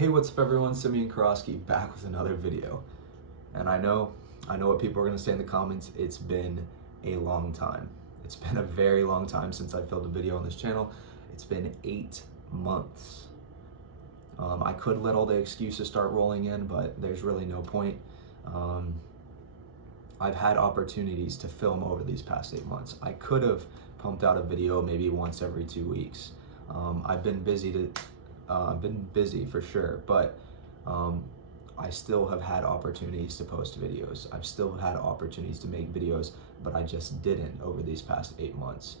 Hey, what's up everyone? 𝐒𝐿𝐿𝐾 back with another video. And I know what people are going to say in the comments. It's been a long time. It's been a very long time since I filmed a video on this channel. It's been 8 months. I could let all the excuses start rolling in, but there's really no point. I've had opportunities to film over these past 8 months. I could have pumped out a video maybe once every 2 weeks. I've been busy for sure, but I still have had opportunities to post videos. I've still had opportunities to make videos, but I just didn't over these past 8 months.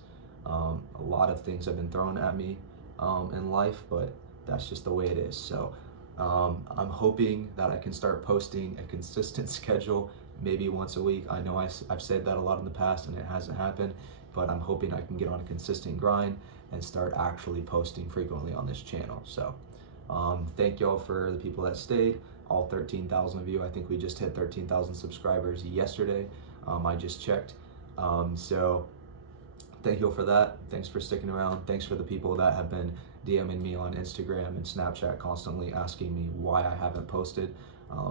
A lot of things have been thrown at me in life, but that's just the way it is. So I'm hoping that I can start posting a consistent schedule, maybe once a week. I know I've said that a lot in the past and it hasn't happened, but I'm hoping I can get on a consistent grind and start actually posting frequently on this channel. So thank y'all for the people that stayed, all 13,000 of you. I think we just hit 13,000 subscribers yesterday. I just checked. So thank you all for that. Thanks for sticking around. Thanks for the people that have been DMing me on Instagram and Snapchat constantly asking me why I haven't posted.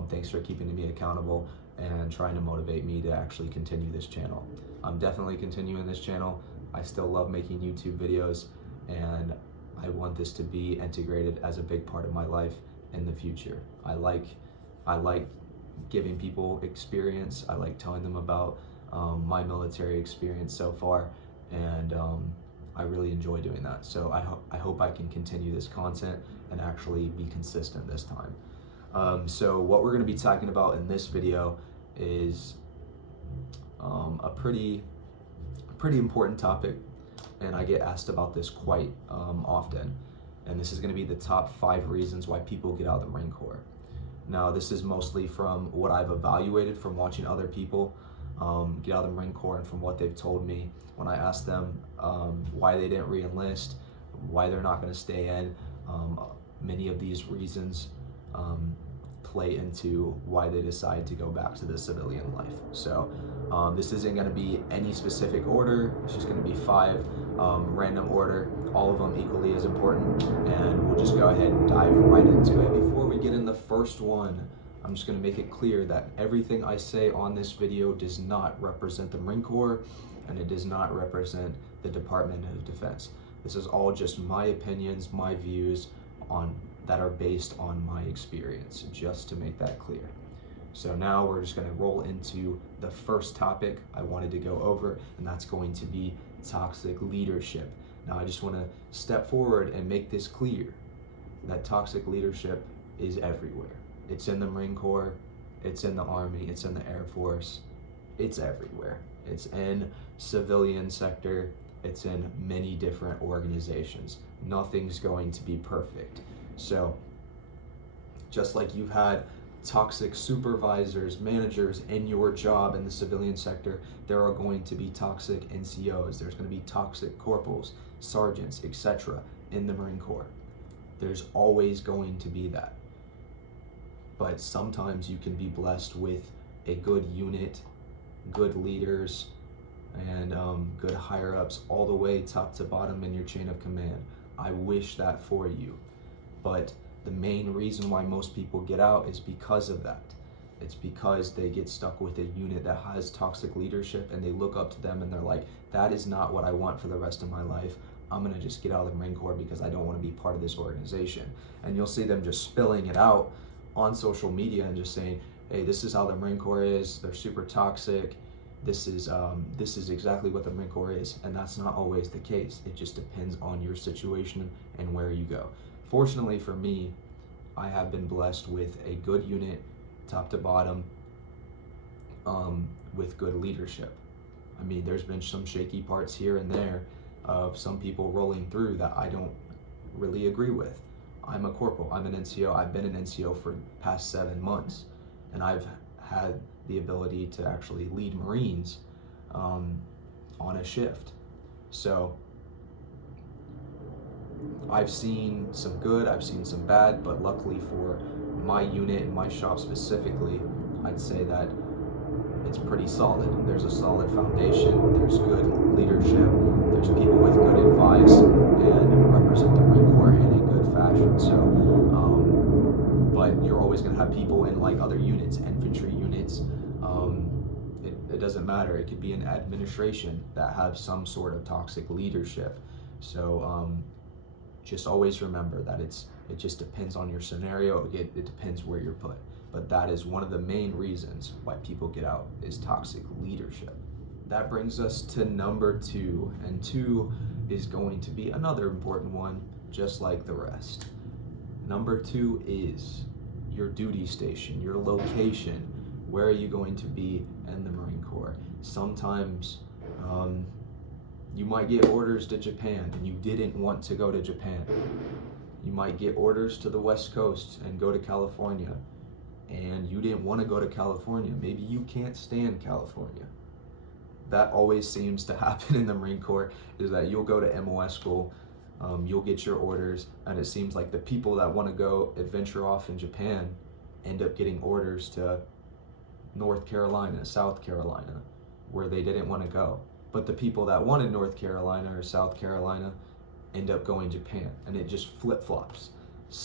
Thanks for keeping me accountable and trying to motivate me to actually continue this channel. I'm definitely continuing this channel. I still love making YouTube videos, and I want this to be integrated as a big part of my life in the future. I like giving people experience. I like telling them about my military experience so far, and I really enjoy doing that. So I hope I can continue this content and actually be consistent this time. So what we're going to be talking about in this video is a pretty important topic, and I get asked about this quite often. And this is going to be the top 5 reasons why people get out of the Marine Corps. Now, this is mostly from what I've evaluated from watching other people get out of the Marine Corps and from what they've told me when I asked them why they didn't re-enlist, why they're not going to stay in. Many of these reasons play into why they decide to go back to the civilian life. So this isn't going to be any specific order. It's just going to be 5 random order, all of them equally as important, and we'll just go ahead and dive right into it. Before we get in the first one, I'm just going to make it clear that everything I say on this video does not represent the Marine Corps, and it does not represent the Department of Defense. This is all just my opinions, my views that are based on my experience, just to make that clear. So now we're just going to roll into the first topic I wanted to go over, and that's going to be toxic leadership. Now I just want to step forward and make this clear that toxic leadership is everywhere. It's in the Marine Corps, it's in the Army, it's in the Air Force, it's everywhere. It's in civilian sector, it's in many different organizations. Nothing's going to be perfect. So just like you've had toxic supervisors, managers in your job in the civilian sector, there are going to be toxic NCOs, there's going to be toxic corporals, sergeants, etc. in the Marine Corps. There's always going to be that. But sometimes you can be blessed with a good unit, good leaders, and good higher-ups all the way top to bottom in your chain of command. I wish that for you. But the main reason why most people get out is because of that. It's because they get stuck with a unit that has toxic leadership, and they look up to them and they're like, that is not what I want for the rest of my life. I'm gonna just get out of the Marine Corps because I don't want to be part of this organization. And you'll see them just spilling it out on social media and just saying, hey, this is how the Marine Corps is. They're super toxic. This is exactly what the Marine Corps is. And that's not always the case. It just depends on your situation and where you go. Fortunately for me, I have been blessed with a good unit, top to bottom, with good leadership. I mean, there's been some shaky parts here and there of some people rolling through that I don't really agree with. I'm a corporal, I'm an NCO, I've been an NCO for the past 7 months, and I've had the ability to actually lead Marines on a shift. So I've seen some good, I've seen some bad, but luckily for my unit and my shop specifically, I'd say that it's pretty solid. There's a solid foundation, there's good leadership, there's people with good advice and represent the Marine Corps in a good fashion. So always going to have people in like other units, infantry units. It doesn't matter. It could be an administration that have some sort of toxic leadership. So just always remember that it just depends on your scenario. It depends where you're put. But that is one of the main reasons why people get out, is toxic leadership. That brings us to number 2, and 2 is going to be another important one, just like the rest. Number 2 is your duty station, your location. Where are you going to be in the Marine Corps? Sometimes you might get orders to Japan and you didn't want to go to Japan. You might get orders to the West Coast and go to California, and you didn't want to go to California. Maybe you can't stand California. That always seems to happen in the Marine Corps, is that you'll go to MOS school, you'll get your orders, and it seems like the people that want to go adventure off in Japan end up getting orders to North Carolina, South Carolina, where they didn't want to go. But the people that wanted North Carolina or South Carolina end up going Japan, and it just flip-flops.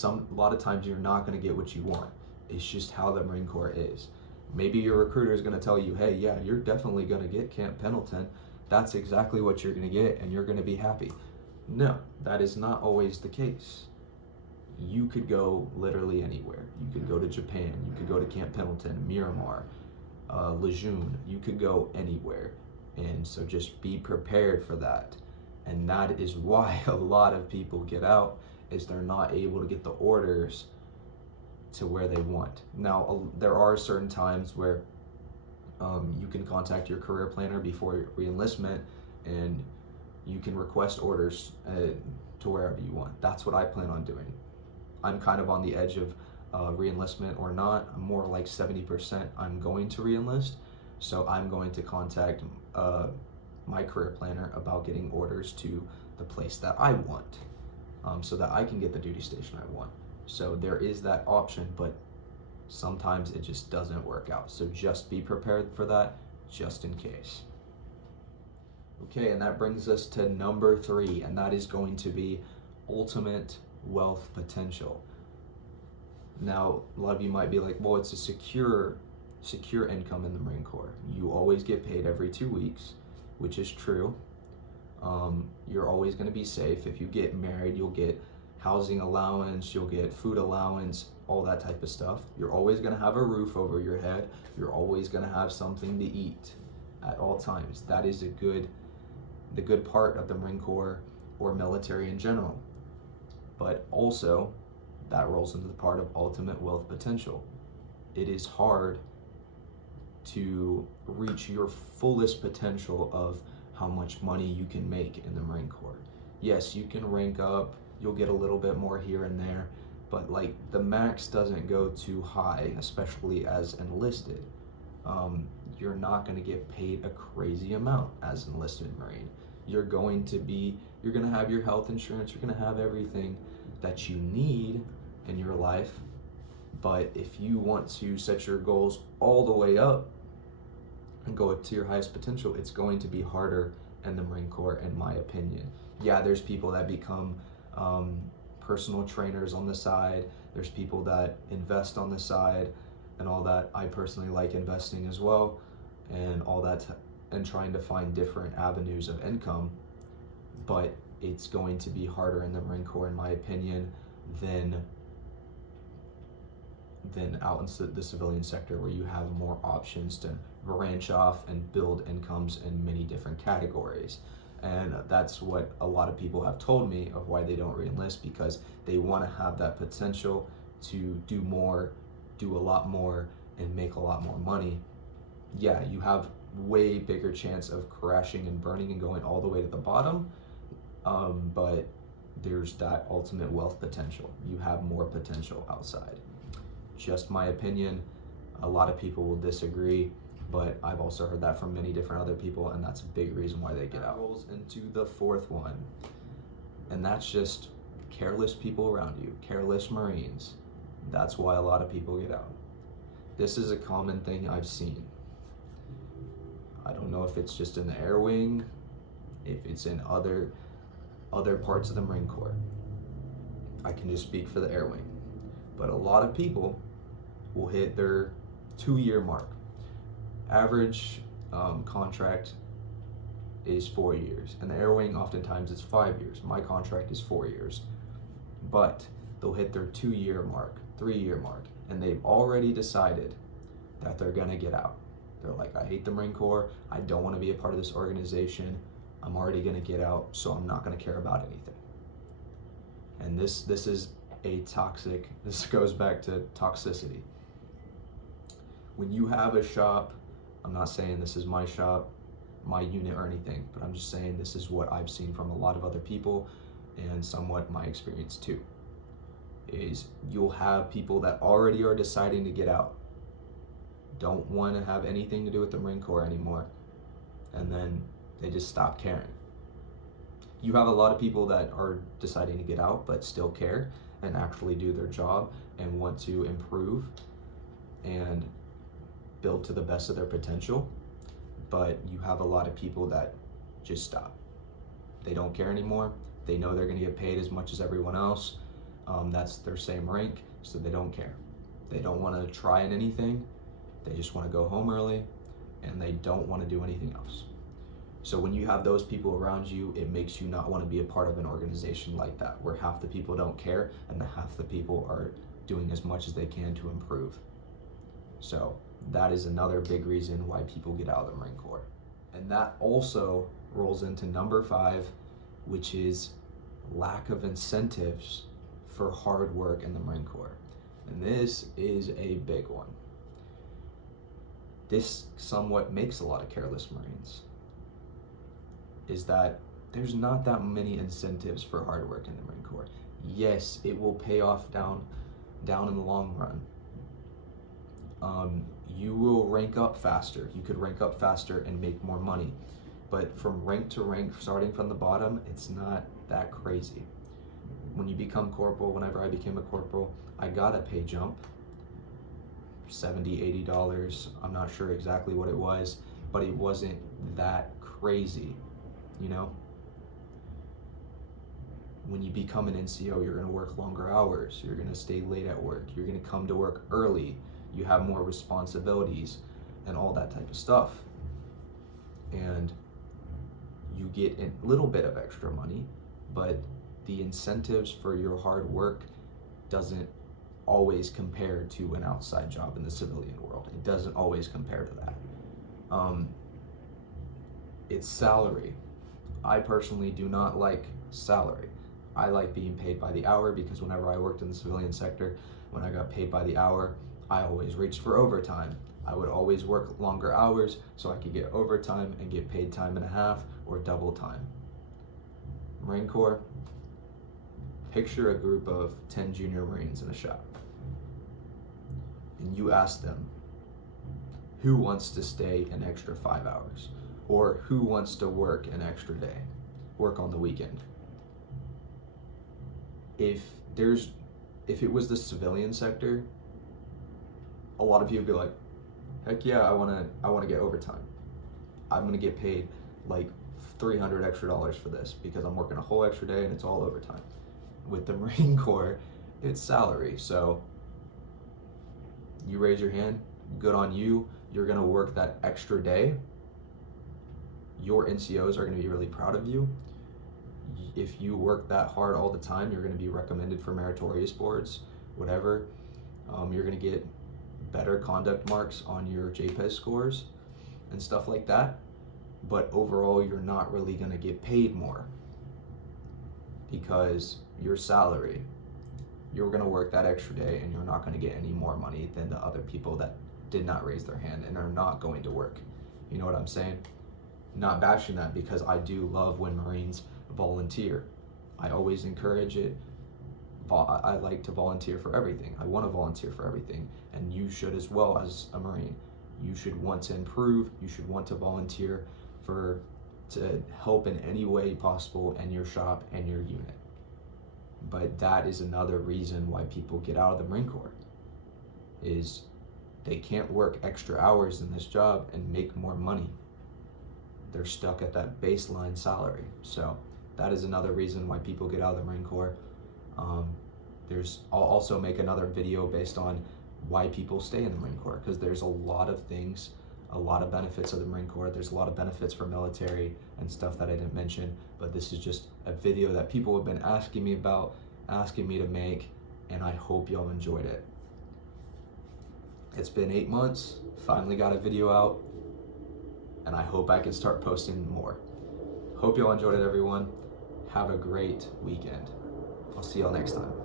A lot of times you're not going to get what you want. It's just how the Marine Corps is. Maybe your recruiter is going to tell you, hey, yeah, you're definitely going to get Camp Pendleton. That's exactly what you're going to get, and you're going to be happy. No, that is not always the case. You could go literally anywhere. You could go to Japan. You could go to Camp Pendleton, Miramar, Lejeune. You could go anywhere. And so just be prepared for that. And that is why a lot of people get out, is they're not able to get the orders to where they want. Now, there are certain times where you can contact your career planner before re-enlistment, and you can request orders to wherever you want. That's what I plan on doing. I'm kind of on the edge of re-enlistment or not. I'm more like 70% I'm going to re-enlist. So I'm going to contact my career planner about getting orders to the place that I want, so that I can get the duty station I want. So there is that option, but sometimes it just doesn't work out. So just be prepared for that, just in case. Okay, and that brings us to number 3, and that is going to be ultimate wealth potential. Now, a lot of you might be like, well, it's a secure income in the Marine Corps. You always get paid every 2 weeks, which is true. You're always going to be safe. If you get married, you'll get housing allowance, you'll get food allowance, all that type of stuff. You're always going to have a roof over your head. You're always going to have something to eat at all times. That is the good part of the Marine Corps or military in general. But also, that rolls into the part of ultimate wealth potential. It is hard to reach your fullest potential of how much money you can make in the Marine Corps. Yes, you can rank up, you'll get a little bit more here and there, but like the max doesn't go too high, especially as enlisted. You're not going to get paid a crazy amount as enlisted Marine. You're going to have your health insurance, you're going to have everything that you need in your life. But if you want to set your goals all the way up and go to your highest potential, it's going to be harder in the Marine Corps, in my opinion. Yeah, there's people that become personal trainers on the side. There's people that invest on the side and all that. I personally like investing as well, and all that, and trying to find different avenues of income. But it's going to be harder in the Marine Corps, in my opinion, than out in the civilian sector, where you have more options to branch off and build incomes in many different categories. And that's what a lot of people have told me of why they don't re-enlist, because they want to have that potential to do more, do a lot more, and make a lot more money. Yeah, you have way bigger chance of crashing and burning and going all the way to the bottom, but there's that ultimate wealth potential. You have more potential outside. Just my opinion. A lot of people will disagree, but I've also heard that from many different other people, and that's a big reason why they get out. Rolls into the 4th one, and that's just careless people around you, careless Marines. That's why a lot of people get out. This is a common thing I've seen. I don't know if it's just in the Air Wing, if it's in other parts of the Marine Corps. I can just speak for the Air Wing. But a lot of people will hit their 2-year mark. Average contract is 4 years, and the air wing oftentimes is 5 years. My contract is 4 years, but they'll hit their 2-year mark, 3-year mark, and they've already decided that they're gonna get out. They're like, I hate the Marine Corps, I don't wanna be a part of this organization, I'm already gonna get out, so I'm not gonna care about anything. And this is a toxic, this goes back to toxicity. When you have a shop, I'm not saying this is my shop, my unit or anything, but I'm just saying this is what I've seen from a lot of other people and somewhat my experience too, is you'll have people that already are deciding to get out, don't want to have anything to do with the Marine Corps anymore, and then they just stop caring. You have a lot of people that are deciding to get out but still care and actually do their job and want to improve and build to the best of their potential, but you have a lot of people that just stop. They don't care anymore. They know they're going to get paid as much as everyone else. That's their same rank, so they don't care. They don't want to try in anything. They just want to go home early, and they don't want to do anything else. So when you have those people around you, it makes you not want to be a part of an organization like that, where half the people don't care and half the people are doing as much as they can to improve. So that is another big reason why people get out of the Marine Corps. And that also rolls into number 5, which is lack of incentives for hard work in the Marine Corps. And this is a big one. This somewhat makes a lot of careless Marines, is that there's not that many incentives for hard work in the Marine Corps. Yes, it will pay off down in the long run. You will rank up faster. You could rank up faster and make more money. But from rank to rank, starting from the bottom, it's not that crazy. When you become corporal, whenever I became a corporal, I got a pay jump, $70, $80. I'm not sure exactly what it was, but it wasn't that crazy, you know? When you become an NCO, you're gonna work longer hours, you're gonna stay late at work, you're gonna come to work early, you have more responsibilities and all that type of stuff. And you get a little bit of extra money, but the incentives for your hard work doesn't always compare to an outside job in the civilian world. It doesn't always compare to that. It's salary. I personally do not like salary. I like being paid by the hour, because whenever I worked in the civilian sector, when I got paid by the hour, I always reached for overtime. I would always work longer hours so I could get overtime and get paid time and a half or double time. Marine Corps, picture a group of 10 junior Marines in a shop, and you ask them, who wants to stay an extra 5 hours? Or who wants to work an extra day, work on the weekend? If it was the civilian sector, a lot of people would be like, heck yeah, I wanna get overtime. I'm gonna get paid like $300 extra for this because I'm working a whole extra day and it's all overtime. With the Marine Corps, it's salary. So you raise your hand, good on you. You're gonna work that extra day. Your NCOs are gonna be really proud of you. If you work that hard all the time, you're gonna be recommended for meritorious boards, whatever. You're gonna get better conduct marks on your JPES scores and stuff like that. But overall, you're not really gonna get paid more because your salary, you're gonna work that extra day and you're not gonna get any more money than the other people that did not raise their hand and are not going to work. You know what I'm saying? Not bashing that, because I do love when Marines volunteer. I always encourage it. I like to volunteer for everything. I want to volunteer for everything, and you should as well as a Marine. You should want to improve. You should want to volunteer to help in any way possible in your shop and your unit. But that is another reason why people get out of the Marine Corps, is they can't work extra hours in this job and make more money. They're stuck at that baseline salary. So that is another reason why people get out of the Marine Corps. I'll also make another video based on why people stay in the Marine Corps, because there's a lot of things, a lot of benefits of the Marine Corps. There's a lot of benefits for military and stuff that I didn't mention, but this is just a video that people have been asking me about, asking me to make, and I hope y'all enjoyed it. It's been 8 months, finally got a video out, and I hope I can start posting more. Hope y'all enjoyed it, everyone. Have a great weekend. I'll see y'all next time.